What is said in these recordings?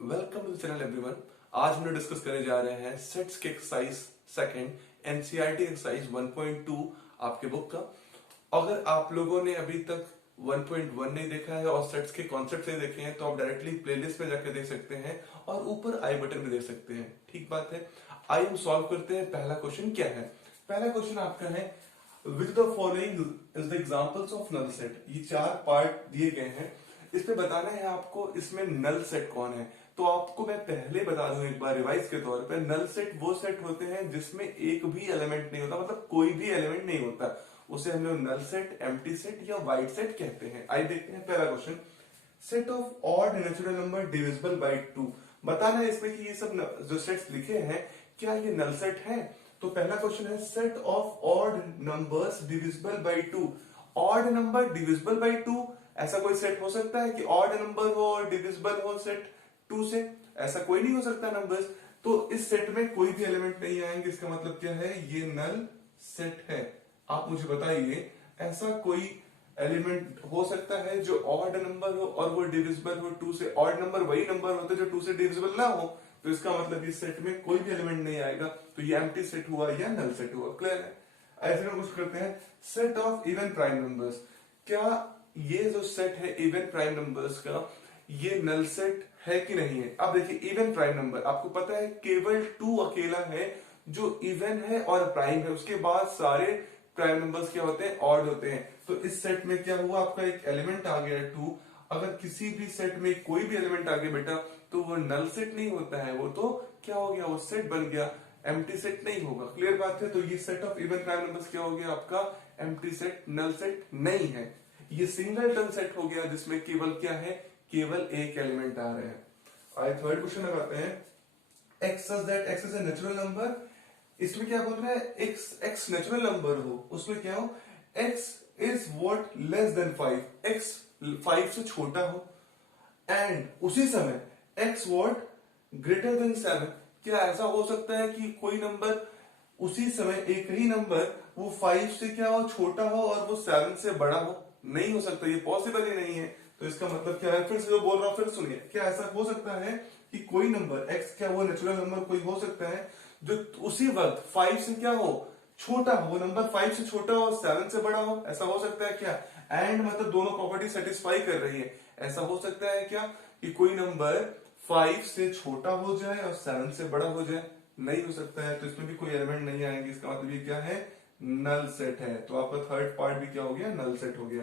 Welcome to the channel everyone. आज हम लोग डिस्कस करने जा रहे हैं सेट्स के एक्सरसाइज सेकंड एनसीईआरटी एक्सरसाइज 1.2 आपके बुक का। अगर आप लोगों ने अभी तक 1.1 नहीं देखा है और सेट्स के कॉन्सेप्ट नहीं देखे हैं तो आप डायरेक्टली प्लेलिस्ट में जाकर देख सकते हैं और ऊपर आई बटन में देख सकते हैं। ठीक बात है। आइए हम सॉल्व करते हैं। पहला क्वेश्चन क्या है? पहला क्वेश्चन आपका है which the following is the examples of null set. ये चार पार्ट दिए गए हैं, इसमें बताना है आपको इसमें नल सेट कौन है। तो आपको मैं पहले बता दूं एक बार रिवाइज के तौर पे, नल सेट वो सेट होते हैं जिसमें एक भी एलिमेंट नहीं होता, मतलब कोई भी एलिमेंट नहीं होता, उसे हम लोग नल सेट, एम्प्टी सेट या वाइड सेट कहते हैं। आइए देखते हैं पहला question. Set of odd natural number divisible by 2। बताना है इसमें कि ये सब जो सेट्स लिखे हैं क्या ये नल सेट है। तो पहला क्वेश्चन है set of odd numbers divisible by 2। Odd number divisible by 2, ऐसा कोई सेट हो सकता है कि ऑड नंबर हो और डिविजिबल हो सेट 2 से? ऐसा कोई नहीं हो सकता नंबर्स। तो इस सेट में कोई भी एलिमेंट नहीं आएंगे, इसका मतलब क्या है? ये नल सेट है। आप मुझे बताइए ऐसा कोई एलिमेंट हो सकता है जो ऑड नंबर हो और वो डिविजिबल हो 2 से? ऑड नंबर वही नंबर होते जो 2 से डिविजिबल ना हो, तो इसका मतलब इस सेट में कोई भी एलिमेंट नहीं आएगा, तो ये एम्प्टी सेट हुआ या नल सेट हुआ। क्लियर है? ऐसे में कुछ करते हैं set of even prime numbers. क्या ये जो सेट है इवन प्राइम नंबर्स का, ये नल सेट है कि नहीं है? अब देखिए इवन प्राइम नंबर आपको पता है केवल 2 अकेला है जो इवन है और प्राइम है, उसके बाद सारे प्राइम नंबर्स क्या होते हैं? ऑड होते हैं। तो इस सेट में क्या हुआ? आपका एक एलिमेंट आ गया 2। अगर किसी भी सेट में कोई भी एलिमेंट आ गया बेटा तो वो नल सेट नहीं होता है, वो तो क्या हो गया? वो सेट बन गया, एम्प्टी सेट नहीं होगा। क्लियर बात है? तो ये set of even prime numbers क्या हो गया आपका? एम्प्टी सेट, नल सेट नहीं है। ये सिंगलटन सेट हो गया जिसमें केवल क्या है? केवल एक एलिमेंट आ रहे हैं। आइए थर्ड क्वेश्चन लगाते हैं। X such that x is a natural number. इसमें क्या बोल रहा है? एक्स नेचुरल नंबर हो, उसमें क्या हो? X is what less than 5, x 5 से छोटा हो, एंड उसी समय एक्स व्हाट ग्रेटर देन 7। क्या ऐसा हो सकता है कि कोई नंबर उसी समय, एक ही नंबर वो 5 से क्या हो? छोटा हो और वो 7 से बड़ा हो? नहीं हो सकता, ये पॉसिबल ही नहीं है। तो इसका मतलब क्या है? फिर से जो बोल रहा हूं फिर सुनिए। क्या ऐसा हो सकता है कि कोई नंबर एक्स, क्या वो नेचुरल नंबर कोई हो सकता है जो उसी वक्त 5 से क्या हो? छोटा हो, वो नंबर 5 से छोटा हो और 7 से बड़ा हो? ऐसा हो सकता है क्या? एंड मतलब दोनों प्रॉपर्टी सेटिस्फाई कर रही है। ऐसा हो सकता है क्या कि कोई नंबर 5 से छोटा हो जाए और 7 से बड़ा हो जाए? नहीं हो सकता है। तो इसमें भी कोई एलिमेंट नहीं आएंगे, इसका मतलब ये क्या है? नल सेट है। तो आपका थर्ड पार्ट भी क्या हो गया? नल सेट हो गया।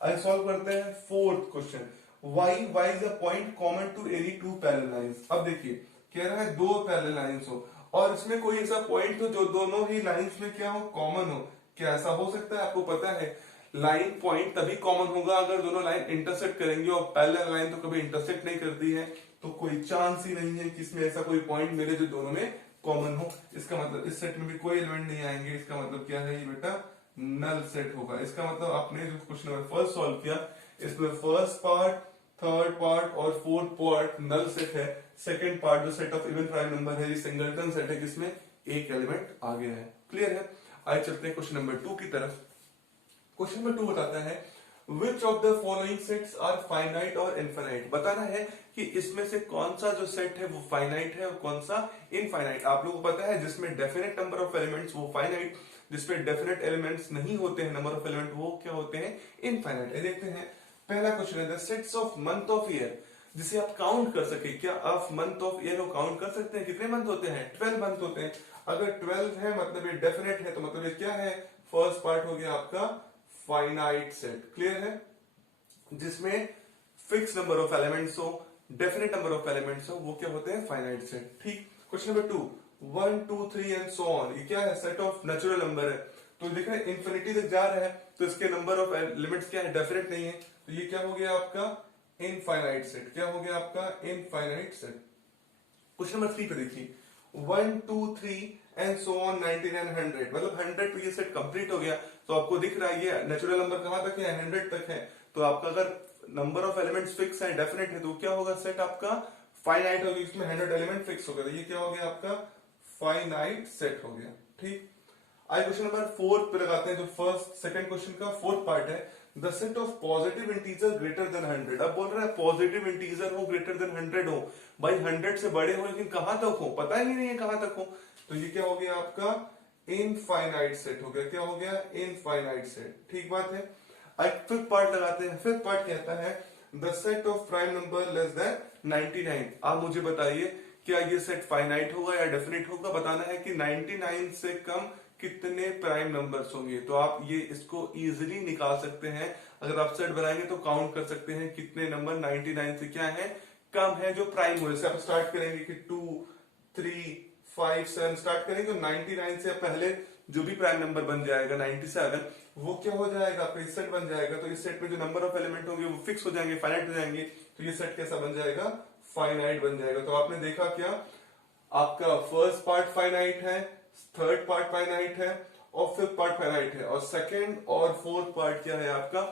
आइए सॉल्व करते हैं fourth question. y is a point common to any two parallel lines. अब देखिए कह रहा है दो पैरेलल लाइंस हो और इसमें कोई ऐसा पॉइंट हो जो दोनों ही लाइंस में क्या हो? कॉमन हो। क्या ऐसा हो सकता है? आपको पता है लाइन पॉइंट तभी कॉमन होगा अगर दोनों लाइन इंटरसेक्ट करेंगे, और पैरेलल लाइन तो कभी इंटरसेक्ट नहीं करती है, तो कोई चांस ही नहीं है कि इसमें ऐसा कोई पॉइंट मिले जो दोनों में कॉमन हो। इसका मतलब इस सेट में भी कोई एलिमेंट नहीं आएंगे। इसका मतलब क्या है? ये बेटा नल सेट होगा। इसका मतलब आपने जो क्वेश्चन नंबर फर्स्ट सॉल्व किया इसमें फर्स्ट पार्ट, थर्ड पार्ट और फोर्थ पार्ट नल सेट है। सेकंड पार्ट जो set of even prime number है, ये सिंगलटन सेट है जिसमें एक एलिमेंट आ गया है। क्लियर है? आइए चलते हैं क्वेश्चन नंबर 2 की तरफ। क्वेश्चन नंबर 2 बताता है which of the following sets are finite और इनफाइनाइट। बताना है कि इसमें से कौन सा जो सेट है वो फाइनाइट है और कौन सा इनफाइनाइट। आप लोगों को पता है जिसमें डेफिनेट नंबर ऑफ एलिमेंट्स वो फाइनाइट, जिसमें डेफिनेट एलिमेंट्स नहीं होते हैं नंबर ऑफ एलिमेंट, वो क्या होते हैं? इनफाइनाइट। देखते हैं पहला क्वेश्चन है the sets of month of year, जिसे आप काउंट कर सके। क्या आप मंथ ऑफ ईयर को काउंट कर सकते हैं? कितने मंथ होते हैं? 12 मंथ होते हैं। अगर 12 है मतलब ये डेफिनेट है, तो मतलब ये क्या है? फर्स्ट पार्ट हो गया आपका फाइनाइट सेट। क्लियर है? जिसमें फिक्स नंबर ऑफ एलिमेंट्स हो, डेफिनेट नंबर ऑफ एलिमेंट्स हो, वो क्या होते हैं? Finite set. ठीक। Question number 2 1 2 3 and so on, ये क्या है? सेट ऑफ नेचुरल नंबर है। तो देख रहे हैं इंफिनिटी तक जा रहा है तो इसके नंबर ऑफ लिमिट्स क्या है? डेफिनेट नहीं है। तो ये क्या हो गया आपका? Infinite set. क्या हो गया आपका? Infinite set. क्वेश्चन नंबर 3 पे देखिए 1 2 3 एंड सो ऑन 99 एंड 100, मतलब 100 पे ये सेट कंप्लीट हो गया। तो आपको दिख रहा है ये नेचुरल नंबर कहां तक है? 100 तक है। तो आपका अगर नंबर ऑफ एलिमेंट्स फिक्स है, डेफिनेट है, तो क्या होगा? सेट आपका फाइनाइट होगा, इसमें 100 एलिमेंट फिक्स हो गया। तो ये क्या हो गया आपका? फाइनाइट सेट हो गया। ठीक। आई क्वेश्चन नंबर 4 पे लगाते हैं, जो फर्स्ट सेकंड क्वेश्चन का फोर्थ पार्ट है, the set of positive integer greater than 100। अब बोल रहा है पॉजिटिव इंटीजर हो ग्रेटर देन 100 हो, भाई 100 से बड़े हो लेकिन कहां तक हो पता ही नहीं है कहां तक हो, तो ये क्या हो गया आपका इनफाइनाइट सेट हो गया। क्या हो गया? Infinite set. ठीक बात है। अब फिफ्थ पार्ट लगाते हैं। फिफ्थ पार्ट कहता है the set of prime number less than 99। आप मुझे बताइए क्या ये सेट फाइनाइट होगा या डेफिनेट होगा? बताना है कि 99 से कम कितने प्राइम नंबर्स होंगे। तो आप ये इसको इजीली निकाल सकते हैं। अगर आप सेट बनाएंगे तो काउंट कर सकते हैं कितने नंबर 99 से क्या है, कम है, जो प्राइम हो। जैसे आप स्टार्ट करेंगे कि 2 3 5 7 स्टार्ट करेंगे तो 99 से पहले जो भी प्राइम नंबर बन जाएगा 97, वो क्या हो जाएगा आपका इस सेट बन जाएगा। तो इस सेट में जो नंबर ऑफ एलिमेंट होंगे वो फिक्स हो जाएंगे, फाइनाइट हो जाएंगे। तो ये सेट कैसा बन जाएगा? फाइनाइट बन जाएगा। तो आपने देखा क्या, आपका फर्स्ट पार्ट फाइनाइट है, थर्ड पार्ट फाइनाइट है और फिफ्थ पार्ट फाइनाइट है, और सेकंड और फोर्थ पार्ट क्या है आपका?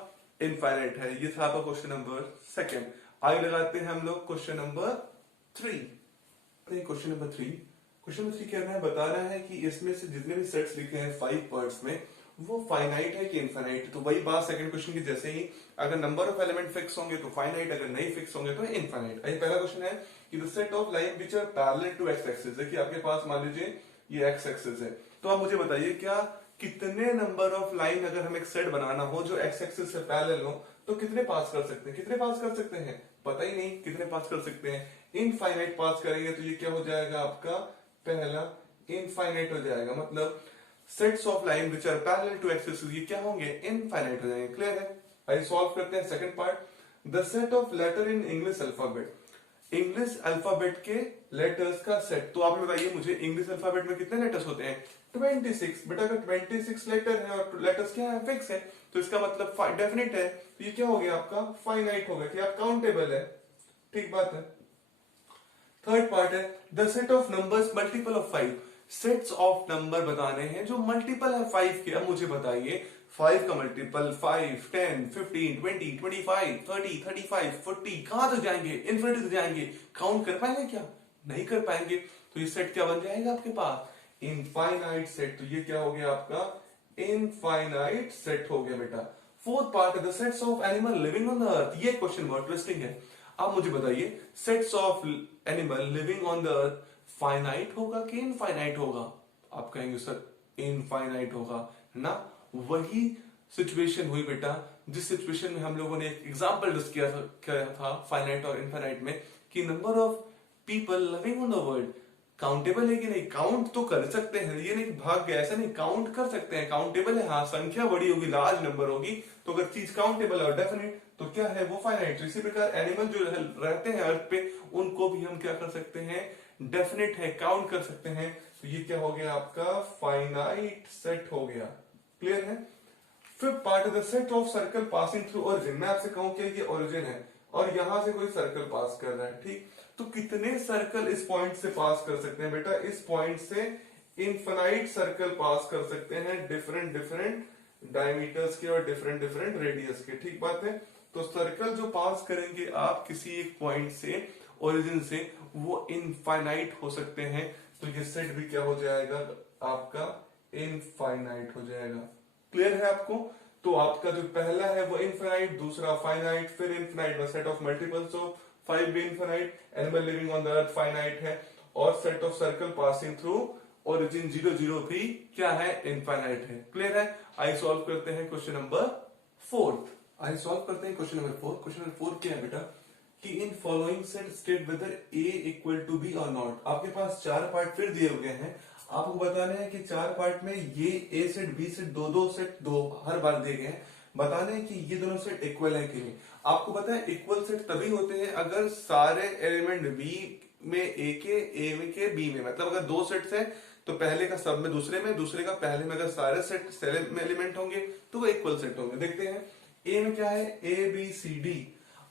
इनफाइनाइट है। ये था आपका क्वेश्चन नंबर सेकंड। आगे लगाते हैं हम लोग क्वेश्चन नंबर 3। क्वेश्चन नंबर 3 कह रहा है, बताना है कि इसमें से जितने भी सेट्स लिखे हैं 5 पार्ट्स में, वो फाइनाइट है कि इनफाइनाइट। तो वही बात सेकंड क्वेश्चन की जैसे ही, अगर नंबर ऑफ एलिमेंट फिक्स होंगे तो फाइनाइट, अगर नहीं फिक्स होंगे तो इनफाइनाइट। पहला क्वेश्चन है कि the set of line which are parallel to X axis. देखिए आपके पास मान लीजिए ये एक्स एक्सिस है, तो आप मुझे बताइए क्या कितने नंबर ऑफ लाइन अगर हमें एक सेट बनाना हो जो एक्स एक्सिस से पैरेलल हो, तो कितने पास कर सकते हैं? कितने पास कर सकते हैं पता ही नहीं कितने पास कर सकते हैं। इनफाइनाइट पास करेंगे तो ये क्या हो जाएगा आपका? पहला इनफाइनाइट हो जाएगा, मतलब sets of line which are parallel to X axis ये क्या होंगे? इनफाइनाइट हो जाएंगे। क्लियर है? आइए सॉल्व करते हैं second part. The set of letter in English alphabet. English alphabet के लेटर्स का सेट। तो आप बताइए मुझे इंग्लिश अल्फाबेट में कितने लेटर्स होते हैं? 26। बेटा अगर 26 लेटर है और लेटर्स क्या है? फिक्स है, तो इसका मतलब डेफिनेट है। तो ये क्या हो गया आपका? फाइनाइट हो गया, कि आप काउंटेबल है। ठीक बात है। थर्ड पार्ट है the set of numbers multiple of 5। Sets of number बताने हैं जो मल्टीपल है 5 के। अब मुझे बताइए 5 का मल्टीपल 5 10 15 20 25 30 35 40 कहां तक जाएंगे? इन्फिनिटी तक जाएंगे। काउंट कर पाएंगे क्या? नहीं कर पाएंगे। तो ये सेट क्या बन जाएगा आपके पास? Infinite set. तो ये क्या हो गया आपका? इनफाइनाइट सेट हो गया बेटा। फोर्थ पार्ट है the sets of animal living on the earth. ये क्वेश्चन बहुत इंटरेस्टिंग है। आप मुझे बताइए sets of animal living on the earth finite होगा कि इनफाइनाइट होगा? आप कहेंगे सर इनफाइनाइट होगा ना। वही सिचुएशन हुई बेटा जिस सिचुएशन में हम लोगों ने एक एग्जांपल डिस्कस किया था फाइनाइट और इनफाइनाइट में, कि number of people living on the world countable है कि नहीं? काउंट तो कर सकते हैं, ये नहीं भाग गया, ऐसा नहीं, काउंट कर सकते हैं, काउंटेबल है। हाँ संख्या बड़ी होगी, लार्ज नंबर होगी, तो अगर चीज काउंटेबल है और डेफिनेट तो क्या है? वो फाइनाइट। तो इसी प्रकार एनिमल जो रहते हैं अर्थ पे उनको भी हम क्या कर सकते हैं? डेफिनेट है, काउंट कर सकते हैं। तो ये क्या हो गया आपका? फाइनाइट सेट हो गया। क्लियर है? Fifth part the set of circle passing through origin. मैं आपसे कहूं कि ये ओरिजिन है और यहां से कोई सर्कल पास कर रहा है, ठीक, तो कितने सर्कल इस पॉइंट से पास कर सकते हैं? बेटा इस पॉइंट से इनफिनाइट सर्कल पास कर सकते हैं, डिफरेंट डिफरेंट डायमीटर्स के और डिफरेंट डिफरेंट रेडियस के। ठीक बात है। तो सर्कल जो पास करेंगे आप किसी एक पॉइंट से, ओरिजिन से, वो इनफाइनाइट हो सकते हैं। तो ये सेट भी क्या हो जाएगा आपका? इनफाइनाइट हो जाएगा। क्लियर है आपको? तो आपका जो पहला है वो इनफिनाइट, दूसरा फाइनाइट, फिर infinite set of multiples of 5 भी infinite, animal living on the earth finite है, और set of circle passing through origin 0 0 भी क्या है? इनफाइनाइट है। क्लियर है? आइए सॉल्व करते हैं क्वेश्चन नंबर 4। आइए सॉल्व करते हैं क्वेश्चन नंबर 4। क्वेश्चन नंबर 4 क्या है बेटा? कि in following set state whether a equal to B और नॉट। आपके पास 4 पार्ट फिर दिए हुए हैं, आपको बताना है कि 4 पार्ट में ये a सेट b सेट दो सेट दो हर बार दिए गए हैं। बताना है कि ये दोनों सेट इक्वल है कि नहीं। आपको पता है इक्वल सेट तभी होते हैं अगर सारे एलिमेंट b में a के b में, मतलब अगर 2 सेट्स हैं तो पहले का सब में दूसरे में, दूसरे का पहले में, अगर सारे सेट में एलिमेंट होंगे तो वो इक्वल सेट होंगे। देखते हैं a में क्या है? a b c d।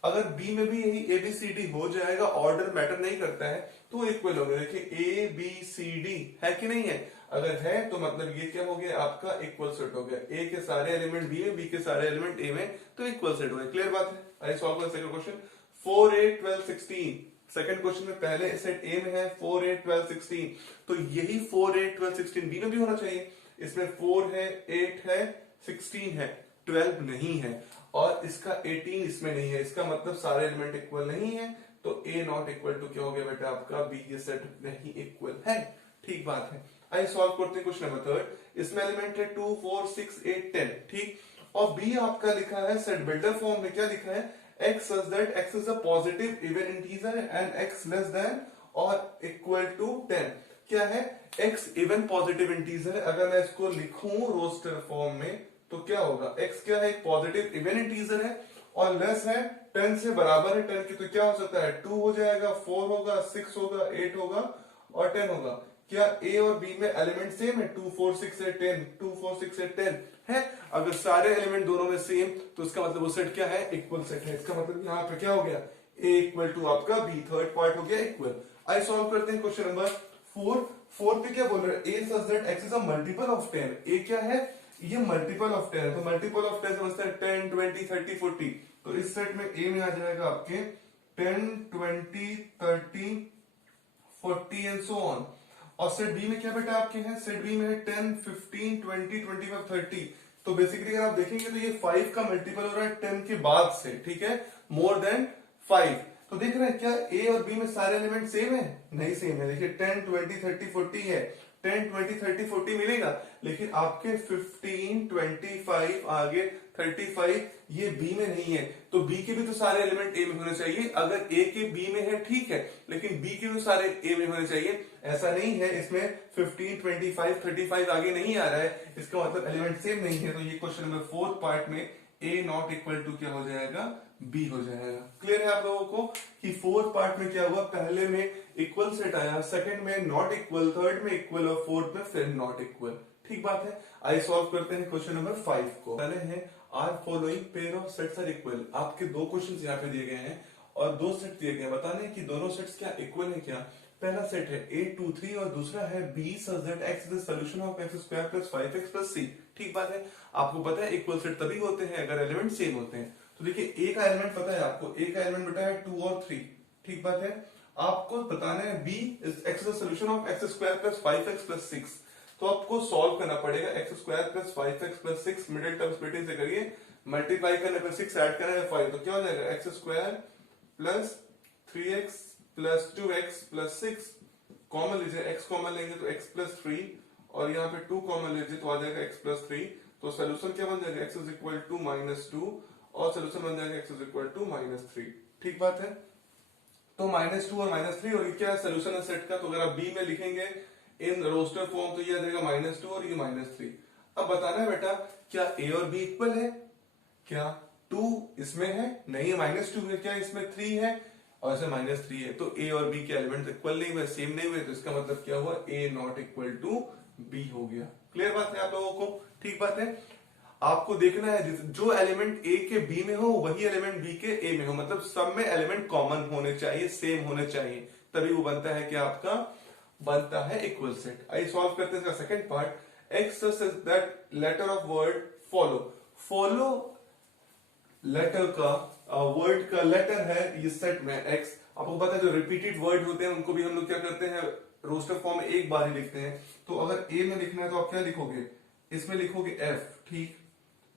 अगर b में भी यही a b c d हो जाएगा, ऑर्डर मैटर नहीं करता है, तो वो इक्वल हो गया। देखिए a b c d है कि नहीं है? अगर है तो मतलब ये क्या हो गया आपका? इक्वल सेट हो गया। a के सारे एलिमेंट b में, b के सारे एलिमेंट a में, तो इक्वल सेट हो गया। क्लियर बात है? आइए सॉल्व करें सेकंड क्वेश्चन। 4 8 12 16। सेकंड क्वेश्चन में पहले सेट a में है 4 8 12 16, तो यही 4 8 12 16 b में भी होना चाहिए। इसमें 4 है, 8 है, 16 है, 12 नहीं है, और इसका 18 इसमें नहीं है। इसका मतलब सारे एलिमेंट इक्वल नहीं है, तो ए नॉट इक्वल टू क्या हो गया बेटा आपका, बी के सेट नहीं इक्वल है। ठीक बात है। आइए सॉल्व करते हैं क्वेश्चन नंबर 3। इसमें एलिमेंट है 2 4 6 8 10, ठीक। और बी आपका लिखा है सेट बिल्डर फॉर्म में, क्या लिखा है, x such that x is a positive even integer and x less than or equal to 10। क्या है, x इवन पॉजिटिव इंटीजर है। अगर मैं इसको लिखूं रोस्टर फॉर्म में तो क्या होगा, x क्या है, एक पॉजिटिव इवन इंटीजर है और लेस है 10 से बराबर है 10 की, तो क्या हो सकता है, 2 हो जाएगा, 4 होगा, 6 होगा, 8 होगा और 10 होगा। क्या a और b में एलिमेंट सेम है, 2 4 6 8 10, 2 4 6 8 10 है। अगर सारे एलिमेंट दोनों में सेम तो इसका मतलब वो सेट क्या है, इक्वल सेट है। इसका मतलब यहाँ पे क्या हो गया, a इक्वल टू आपका b, थर्ड पार्ट हो गया इक्वल। आइए सॉल्व करते हैं क्वेश्चन नंबर 4। 4 पे क्या बोल रहे हैं, a such that x is a multiple of 10। a क्या है, ये मल्टीपल ऑफ 10 है, तो मल्टीपल ऑफ 10 समझते हैं 10 20 30 40। तो इस सेट में a में आ जाएगा आपके 10 20 30 40 एंड सो ऑन। और सेट बी में क्या बेटा आपके हैं, सेट बी में है 10 15 20 25 30। तो बेसिकली अगर आप देखेंगे तो ये 5 का मल्टीपल हो रहा है 10 के बाद से, ठीक है, मोर देन 5। तो देख रहे हैं क्या ए और बी में सारे एलिमेंट सेम है, नहीं सेम है। देखिए 10 20 30 40 है, 10 20 30 40 मिलेगा, लेकिन आपके 15 25 आगे 35 ये बी में नहीं है। तो बी के भी तो सारे एलिमेंट ए में होने चाहिए। अगर ए के बी में है ठीक है, लेकिन बी के भी सारे ए में होने चाहिए, ऐसा नहीं है। इसमें 15 25 35 आगे नहीं आ रहा है, इसका मतलब एलिमेंट सेम नहीं है। तो ये क्वेश्चन नंबर 4 पार्ट में ए नॉट इक्वल टू क्या हो जाएगा, बी हो जाएगा। क्लियर है आप लोगों को कि 4 पार्ट में क्या हुआ, पहले में इक्वल सेट आया, सेकंड में नॉट इक्वल, थर्ड में इक्वल और फोर्थ में फिर नॉट इक्वल। ठीक बात है। आइए सॉल्व करते हैं क्वेश्चन नंबर 5 को। पहले है are following pair of sets are equal. आपके दो क्वेश्चंस यहाँ पे दिए गए हैं और दो सेट दिए गए हैं, बताने कि दोनों सेट्स क्या इक्वल है। क्या पहला सेट है 8 2 3 और दूसरा है b such that x is the solution of x square plus 5x plus c। ठीक बात है। आपको पता है इक्वल सेट तभी होते हैं अगर एलिमेंट सेम होते हैं। तो देखिए ए का एलिमेंट पता है आपको, ए का एलिमेंट बेटा है 2 और 3। ठीक बात है। आपको बताना है b is x is the solution of x square plus 5x plus 6। तो आपको सॉल्व करना पड़ेगा x square plus 5x plus 6, middle term splitting से करिए, मल्टीप्लाई करने पर 6 ऐड करना है 5, तो क्या हो जाएगा x square plus 3x plus 2x plus 6। Common लीजिए, x कॉमन लेंगे तो x प्लस 3 और यहाँ पे 2 कॉमन लीजिए तो आ जाएगा x प्लस 3। तो सोल्यूशन क्या बन जाएगा, x इज इक्वल टू -2 और सोल्यूशन बन जाएगा x इज इक्वल टू -3। ठीक बात है। तो -2 और -3 और ये क्या है, सोल्यूशन है सेट का। तो अगर आप b में लिखेंगे इन रोस्टर फॉर्म तो ये आ जाएगा -2 और ये -3। अब बताना है बेटा क्या a और b इक्वल है, क्या 2 इसमें है, नहीं है, -2 है, क्या इसमें 3 है और ऐसे -3 है। तो a और b के एलिमेंट इक्वल नहीं हुए, सेम नहीं हुए, तो इसका मतलब क्या हुआ, a not equal to b हो गया। क्लियर बात है आप लोगों को। ठीक बात है। आपको देखना है जो एलिमेंट a के b में हो वही एलिमेंट b के a में हो, मतलब सब में एलिमेंट कॉमन होने चाहिए, सेम होने चाहिए, तभी वो बनता है क्या आपका, बनता है इक्वल सेट। आइए सॉल्व करते हैं इसका second part. x such that letter of word follow. Follow letter का वर्ड का लेटर है ये सेट में x। आपको पता है जो रिपीटेड वर्ड होते हैं उनको भी हम लोग क्या करते हैं, रोस्टर फॉर्म में एक बार ही लिखते हैं। तो अगर a में लिखना है तो आप क्या लिखोगे, इसमें लिखोगे f, ठीक,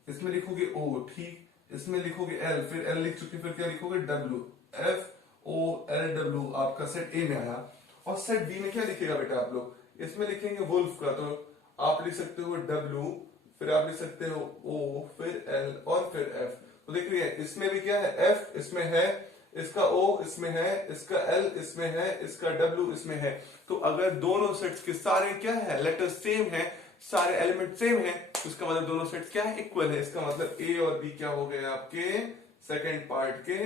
इसमें लिखोगे o, ठीक, इसमें लिखोगे l, फिर l लिख चुके, फिर क्या लिखोगे w, f o l w। आपका सेट a में आया। और सेट बी में क्या लिखेगा बेटा आप लोग, इसमें लिखेंगे वुल्फ का, तो आप लिख सकते हो w, फिर आप लिख सकते हो o, फिर l और फिर f। तो देखिए इसमें भी क्या है, f इसमें है, इसका o इसमें है, इसका l इसमें है, इसका w इसमें है। तो अगर दोनों सेट्स के सारे क्या है, लेटर सेम है, सारे एलिमेंट सेम है, तो इसका मतलब दोनों सेट्स क्या है, इक्वल है। इसका मतलब a और b क्या हो गए आपके सेकंड पार्ट के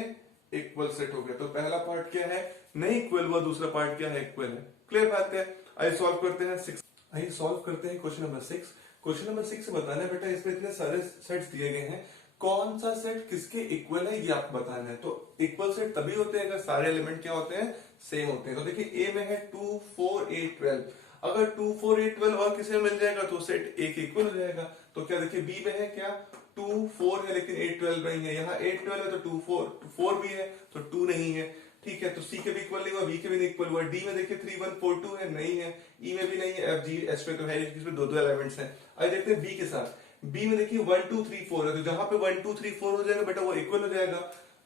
इक्वल सेट हो गए। तो पहला पार्ट क्या है, नहीं इक्वल हुआ, दूसरा पार्ट क्या है, इक्वल है। क्लियर बात है। आइए सॉल्व करते हैं 6। आइए सॉल्व करते हैं क्वेश्चन नंबर 6। क्वेश्चन नंबर 6 से बताना है बेटा, इसमें इतने सारे सेट्स दिए गए हैं, कौन सा सेट किसके इक्वल है ये आपको बताना है। तो इक्वल सेट तभी होते हैं अगर सारे एलिमेंट क्या होते हैं, सेम होते हैं। तो देखिए a में है 2 4 8 12। अगर 2 4 8 12 और किसी में मिल जाएगा तो सेट a के इक्वल हो जाएगा। तो क्या देखिए b में है क्या 2 4 है लेकिन 8 12 नहीं है, यहाँ 8 12 है तो 2 4 4 भी है तो 2 नहीं है। ठीक है, तो सी के भी इक्वल नहीं हुआ, बी के भी नहीं इक्वल हुआ। डी में देखिए 3 1 4 2 है, नहीं है। ई में भी नहीं है, एफ जी एच पे तो है, इसमें दो दो एलिमेंट्स हैं। अब देखते हैं बी के साथ। बी में देखिए 1 2 3 4 है, तो जहां पे 1 2 3 4 हो जाएगा बेटा वो इक्वल हो जाएगा।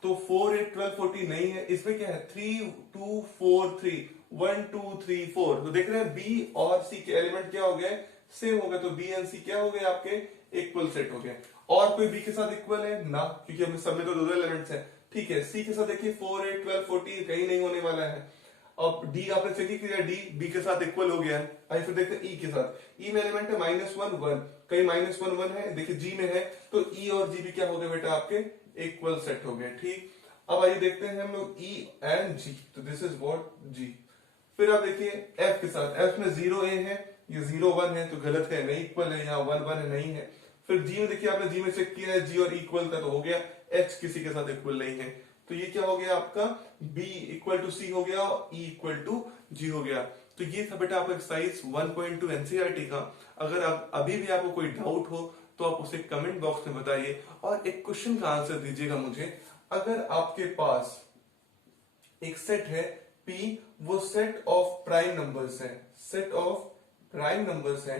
तो 4 8 12 14 नहीं है, इसमें क्या है 3 2 4 3 1 2 3 4। तो देख रहे हैं बी और सी के एलिमेंट क्या हो गए, सेम हो गए। तो बी एंड सी क्या हो गए आपके, इक्वल सेट हो गए। और कोई बी के साथ इक्वल है ना, क्योंकि हमें सब में तो दो दो एलिमेंट्स हैं। ठीक है, सी के साथ देखिए 4 8 12 14 कहीं नहीं होने वाला है। अब डी आपने चेक किया, डी बी के साथ इक्वल हो गया है। आइए फिर देखते हैं ई के साथ। ई में एलिमेंट है -1 1, कहीं -1 1 है, देखिए जी में है, तो ई और जी भी क्या हो गए बेटा आपके, इक्वल सेट हो गए। ठीक, अब आइए देखते हैं हम लोग ई एंड जी, तो दिस इज व्हाट जी। फिर आप देखिए एफ के साथ, एफ में 0 ए है, ये 0 1 है, तो गलत है, नहीं इक्वल है, यहाँ 1 1 है, नहीं है। फिर जी में देखिए आपने जी में चेक किया है, जी और इक्वल था तो हो गया। एच किसी के साथ इक्वल नहीं है, तो ये क्या हो गया आपका, बी इक्वल टू सी हो गया और ई इक्वल टू जी हो गया। तो ये था बेटा आपका एक्सरसाइज 1.2 एनसीईआरटी का। अगर आप अभी भी आपको कोई डाउट हो तो आप उसे कमेंट बॉक्स में बताइए और एक क्वेश्चन का आंसर दीजिएगा मुझे। अगर आपके पास एक सेट है P, वो सेट ऑफ प्राइम नंबर्स है, सेट ऑफ प्राइम नंबर्स है,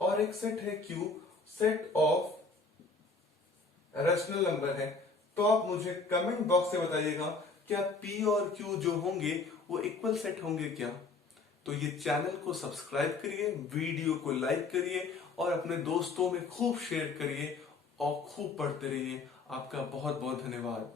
और एक सेट है Q, set of rational number है, तो आप मुझे कमेंट बॉक्स से बताइएगा क्या P और Q जो होंगे वो इक्वल सेट होंगे क्या। तो ये चैनल को सब्सक्राइब करिए, वीडियो को लाइक करिए और अपने दोस्तों में खूब शेयर करिए और खूब पढ़ते रहिए। आपका बहुत बहुत धन्यवाद।